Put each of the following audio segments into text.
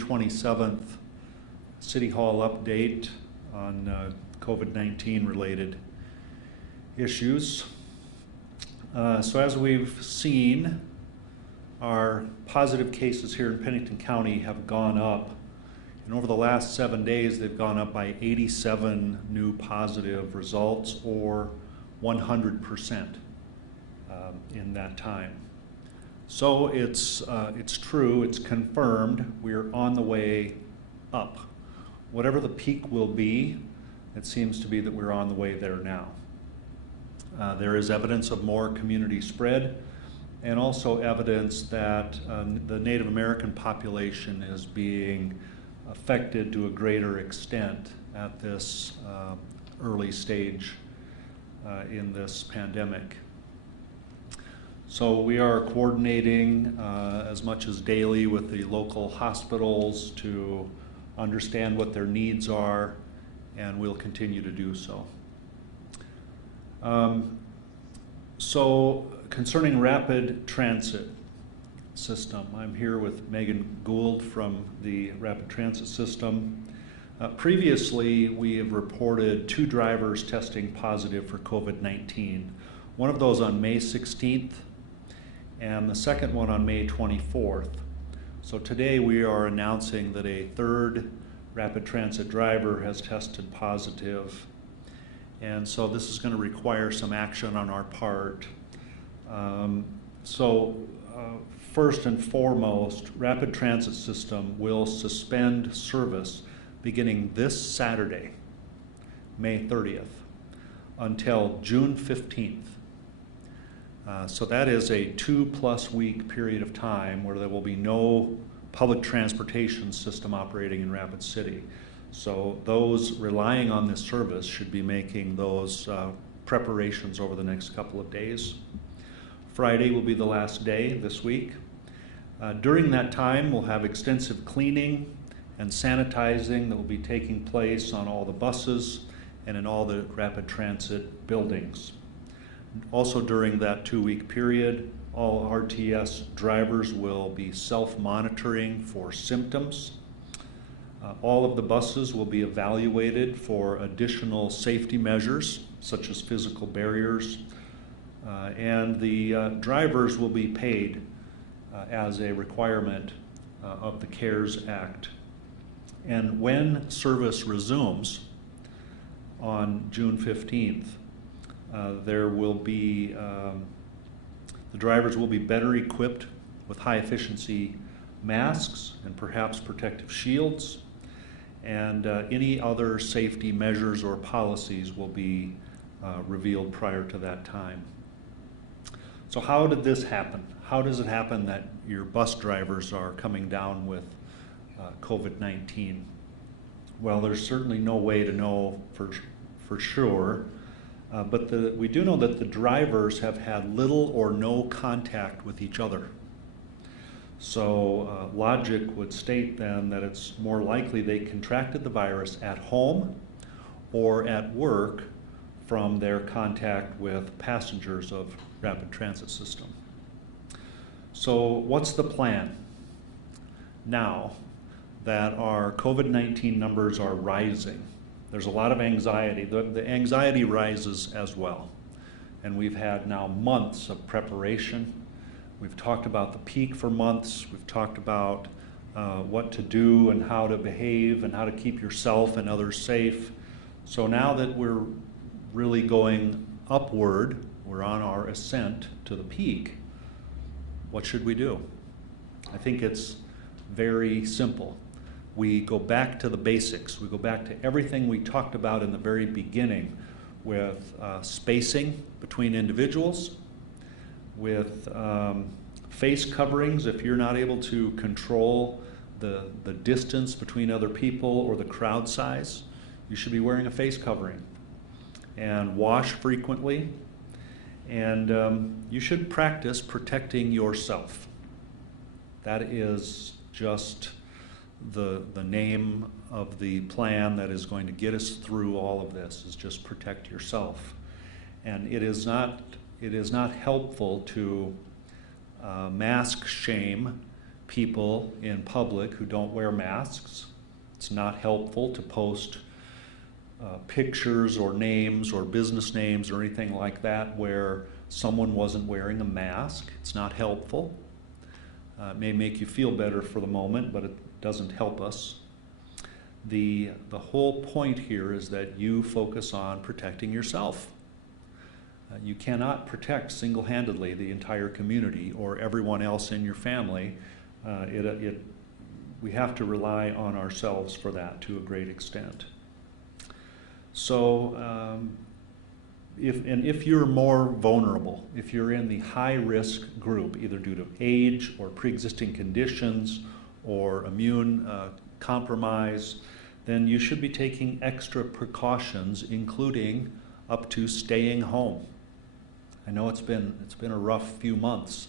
27th City Hall update on COVID-19 related issues. So as we've seen, our positive cases here in Pennington County have gone up, and over the last 7 days they've gone up by 87 new positive results, or 100% in that time. So it's true, it's confirmed, we're on the way up. Whatever the peak will be, it seems to be that we're on the way there now. There is evidence of more community spread, and also evidence that the Native American population is being affected to a greater extent at this early stage in this pandemic. So we are coordinating as much as daily with the local hospitals to understand what their needs are, and we'll continue to do so. So concerning rapid transit system, I'm here with Megan Gould from the rapid transit system. Previously, we have reported 2 drivers testing positive for COVID-19. One of those on May 16th, and the second one on May 24th. So today we are announcing that a 3rd rapid transit driver has tested positive. And so this is going to require some action on our part. First and foremost, rapid transit system will suspend service beginning this Saturday, May 30th, until June 15th. So that is a 2+ week period of time where there will be no public transportation system operating in Rapid City. So those relying on this service should be making those preparations over the next couple of days. Friday will be the last day this week. During that time, we'll have extensive cleaning and sanitizing that will be taking place on all the buses and in all the rapid transit buildings. Also during that 2-week period, all RTS drivers will be self-monitoring for symptoms. All of the buses will be evaluated for additional safety measures, such as physical barriers, and the drivers will be paid as a requirement of the CARES Act. And when service resumes on June 15th, there will be, the drivers will be better equipped with high efficiency masks and perhaps protective shields, and any other safety measures or policies will be revealed prior to that time. So how did this happen? How does it happen that your bus drivers are coming down with COVID-19? Well, there's certainly no way to know for sure. But we do know that the drivers have had little or no contact with each other. So logic would state then that it's more likely they contracted the virus at home or at work from their contact with passengers of rapid transit system. So what's the plan now that our COVID-19 numbers are rising? There's a lot of anxiety. The anxiety rises as well. And we've had now months of preparation. We've talked about the peak for months. We've talked about what to do and how to behave and how to keep yourself and others safe. So now that we're really going upward, we're on our ascent to the peak, what should we do? I think it's very simple. We go back to the basics. We go back to everything we talked about in the very beginning with spacing between individuals, with face coverings. If you're not able to control the distance between other people or the crowd size, you should be wearing a face covering. And wash frequently. And you should practice protecting yourself. That is just the name of the plan that is going to get us through all of this, is just protect yourself. And it is not helpful to mask shame people in public who don't wear masks. It's not helpful to post pictures or names or business names or anything like that where someone wasn't wearing a mask. It's not helpful. It may make you feel better for the moment, but it doesn't help us. The whole point here is that you focus on protecting yourself. You cannot protect single-handedly the entire community or everyone else in your family. We have to rely on ourselves for that to a great extent. So if you're more vulnerable, if you're in the high-risk group, either due to age or pre-existing conditions or immune compromise, then you should be taking extra precautions, including up to staying home. I know it's been a rough few months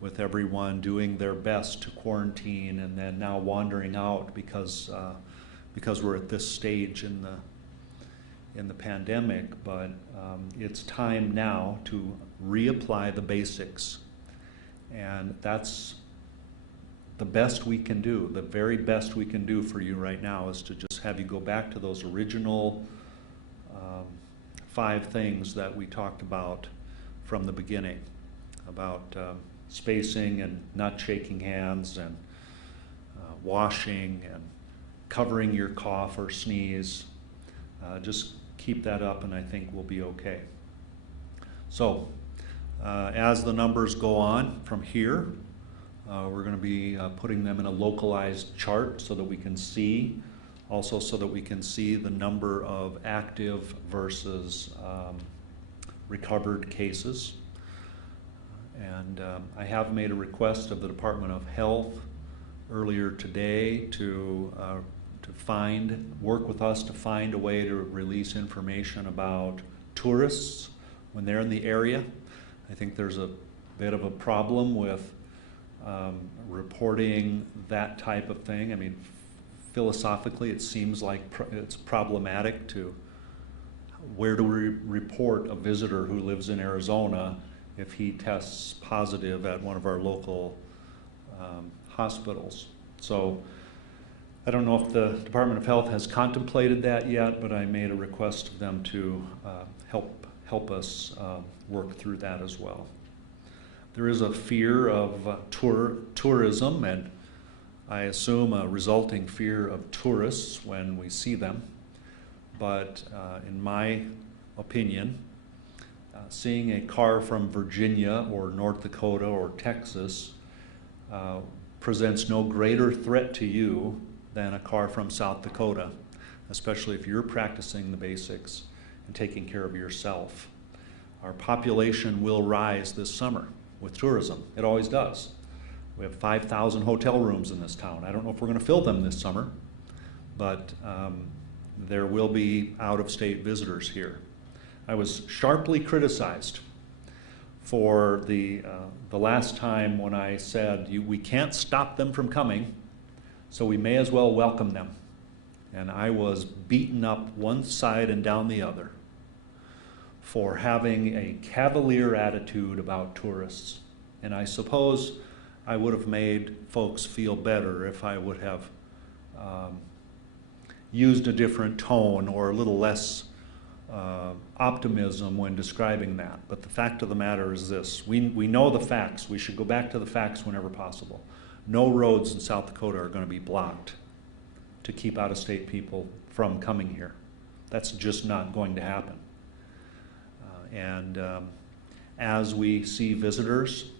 with everyone doing their best to quarantine and then now wandering out because we're at this stage in the pandemic, but it's time now to reapply the basics. And that's the best we can do. The very best we can do for you right now is to just have you go back to those original 5 things that we talked about from the beginning, about spacing and not shaking hands and washing and covering your cough or sneeze. Just keep that up and I think we'll be okay. So as the numbers go on from here, we're going to be putting them in a localized chart so that we can see, also so that we can see the number of active versus recovered cases. And I have made a request of the Department of Health earlier today to work with us to find a way to release information about tourists when they're in the area. I think there's a bit of a problem with reporting that type of thing. I mean, philosophically, it seems like it's problematic to where do we report a visitor who lives in Arizona if he tests positive at one of our local hospitals. So I don't know if the Department of Health has contemplated that yet, but I made a request of them to help us work through that as well. There is a fear of tourism, and I assume a resulting fear of tourists when we see them. But in my opinion, seeing a car from Virginia or North Dakota or Texas presents no greater threat to you than a car from South Dakota, especially if you're practicing the basics and taking care of yourself. Our population will rise this summer with tourism. It always does. We have 5,000 hotel rooms in this town. I don't know if we're going to fill them this summer, but there will be out-of-state visitors here. I was sharply criticized for the last time when I said we can't stop them from coming, so we may as well welcome them. And I was beaten up one side and down the other for having a cavalier attitude about tourists. And I suppose I would have made folks feel better if I would have used a different tone or a little less optimism when describing that. But the fact of the matter is this: we know the facts. We should go back to the facts whenever possible. No roads in South Dakota are going to be blocked to keep out-of-state people from coming here. That's just not going to happen. As we see visitors,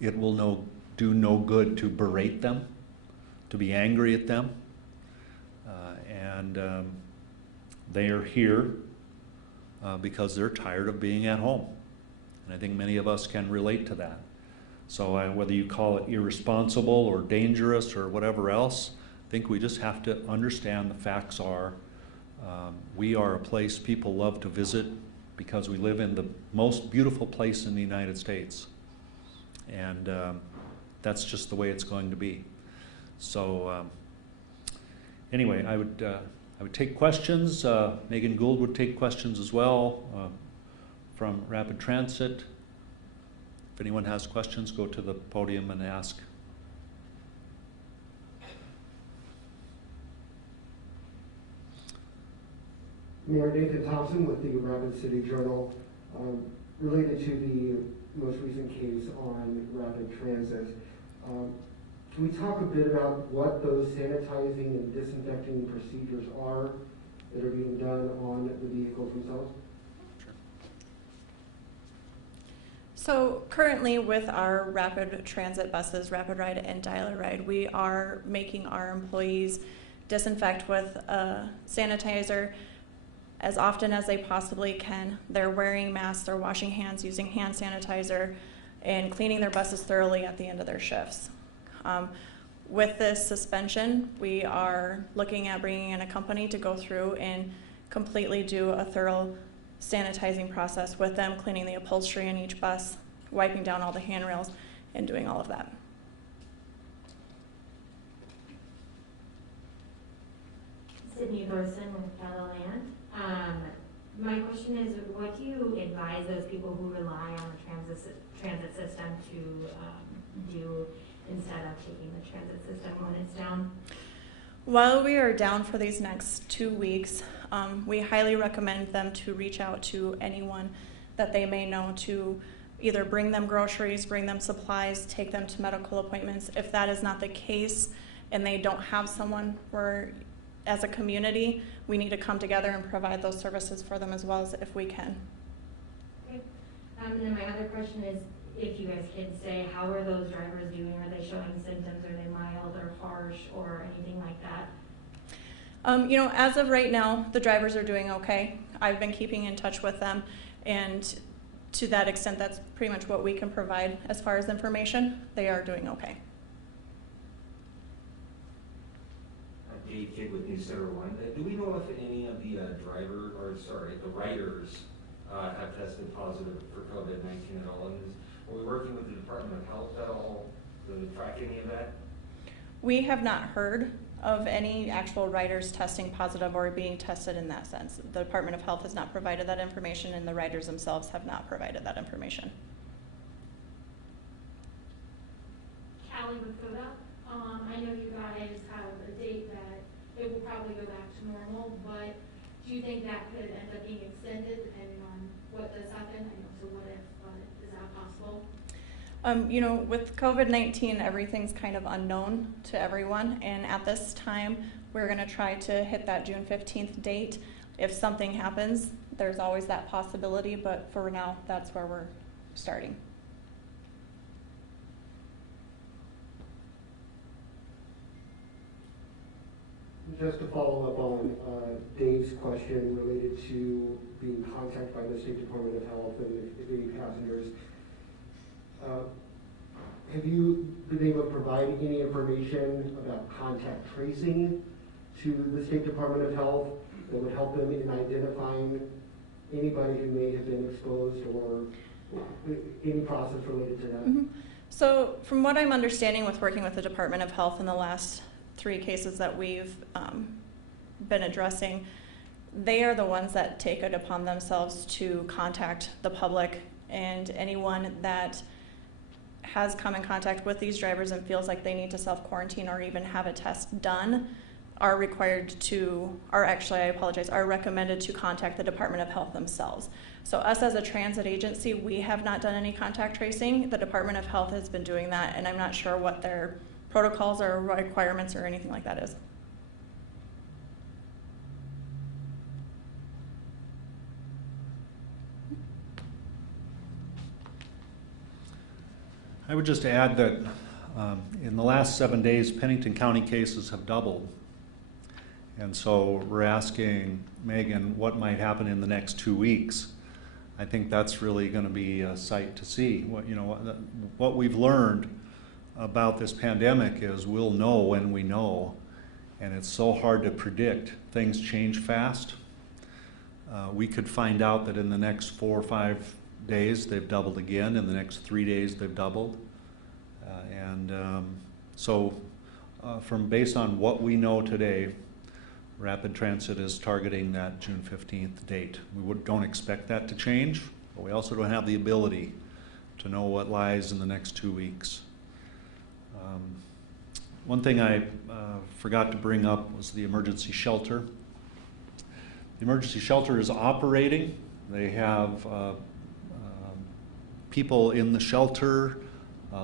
it will do no good to berate them, to be angry at them. They are here because they're tired of being at home. And I think many of us can relate to that. So whether you call it irresponsible or dangerous or whatever else, I think we just have to understand the facts are we are a place people love to visit because we live in the most beautiful place in the United States. And that's just the way it's going to be. So anyway, I would take questions. Megan Gould would take questions as well from Rapid Transit. If anyone has questions, go to the podium and ask. Mayor Nathan Thompson with the Rapid City Journal. Related to the most recent case on rapid transit, can we talk a bit about what those sanitizing and disinfecting procedures are that are being done on the vehicles themselves? So currently with our rapid transit buses, Rapid Ride and Dial Ride, we are making our employees disinfect with a sanitizer as often as they possibly can. They're wearing masks, they're washing hands using hand sanitizer, and cleaning their buses thoroughly at the end of their shifts. With this suspension, we are looking at bringing in a company to go through and completely do a thorough sanitizing process with them, cleaning the upholstery in each bus, wiping down all the handrails, and doing all of that. Sydney Thorson with Fellow Land. My question is, what do you advise those people who rely on the transit system to do instead of taking the transit system when it's down? While we are down for these next 2 weeks, we highly recommend them to reach out to anyone that they may know to either bring them groceries, bring them supplies, take them to medical appointments. If that is not the case and they don't have someone, where as a community, we need to come together and provide those services for them as well as if we can. Okay. And then my other question is, if you guys can say, how are those drivers doing? Are they showing symptoms? Are they mild or harsh or anything like that? You know, as of right now, the drivers are doing okay. I've been keeping in touch with them, and to that extent, that's pretty much what we can provide as far as information. They are doing okay. Dave Kidd with News Center 1. Do we know if any of the the riders have tested positive for COVID-19 at all? And are we working with the Department of Health at all to track any of that? We have not heard of any actual riders testing positive or being tested in that sense. The Department of Health has not provided that information, and the riders themselves have not provided that information. Callie with CODA. I know you guys have a date that it will probably go back to normal, but do you think that could end up being extended depending on what does happen? I know it's a what if, but is that possible? You know, with COVID-19, everything's kind of unknown to everyone, and at this time, we're going to try to hit that June 15th date. If something happens, there's always that possibility, but for now, that's where we're starting. Just to follow up on Dave's question related to being contacted by the State Department of Health and the passengers, have you been able to provide any information about contact tracing to the State Department of Health that would help them in identifying anybody who may have been exposed or any process related to that? Mm-hmm. So from what I'm understanding with working with the Department of Health in the last 3 cases that we've been addressing, they are the ones that take it upon themselves to contact the public, and anyone that has come in contact with these drivers and feels like they need to self-quarantine or even have a test done are recommended to contact the Department of Health themselves. So us as a transit agency, we have not done any contact tracing. The Department of Health has been doing that, and I'm not sure what their protocols or requirements or anything like that is. I would just add that in the last 7 days, Pennington County cases have doubled. And so we're asking Megan what might happen in the next 2 weeks. I think that's really going to be a sight to see. What we've learned about this pandemic is we'll know when we know, and it's so hard to predict. Things change fast. We could find out that in the next 4 or 5 days they've doubled again, in the next 3 days they've doubled. Based on what we know today, Rapid Transit is targeting that June 15th date. We don't expect that to change, but we also don't have the ability to know what lies in the next 2 weeks. One thing I forgot to bring up was the emergency shelter. The emergency shelter is operating. They have people in the shelter,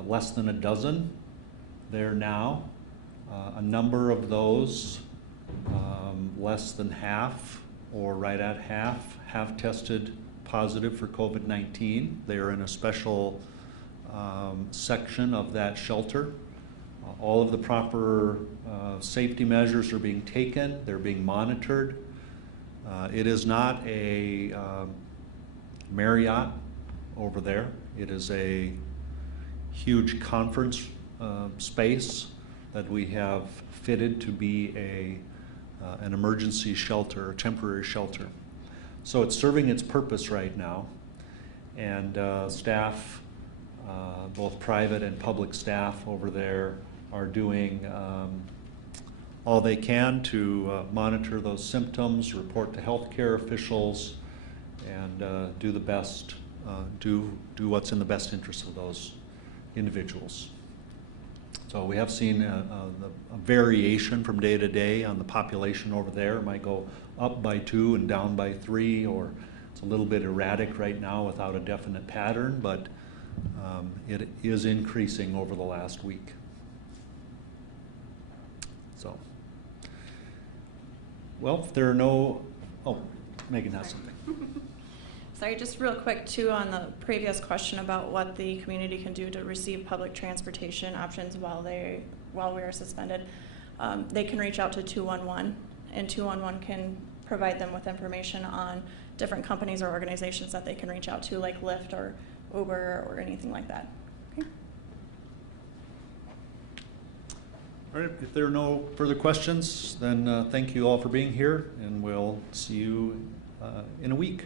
less than a dozen there now. A number of those, less than half or right at half, have tested positive for COVID-19. They are in a special section of that shelter. All of the proper safety measures are being taken. They're being monitored. It is not a Marriott over there. It is a huge conference space that we have fitted to be an emergency shelter, a temporary shelter. So it's serving its purpose right now, and staff, both private and public staff over there, are doing all they can to monitor those symptoms, report to healthcare officials, and do the best, do what's in the best interest of those individuals. So we have seen a variation from day to day on the population over there. It might go up by 2 and down by 3, or it's a little bit erratic right now without a definite pattern, but it is increasing over the last week. So, well, if there are no, oh, Megan has something. Sorry, just real quick too on the previous question about what the community can do to receive public transportation options while we are suspended. They can reach out to 211, and 211 can provide them with information on different companies or organizations that they can reach out to, like Lyft or Uber or anything like that. Okay. All right, if there are no further questions, then thank you all for being here, and we'll see you in a week.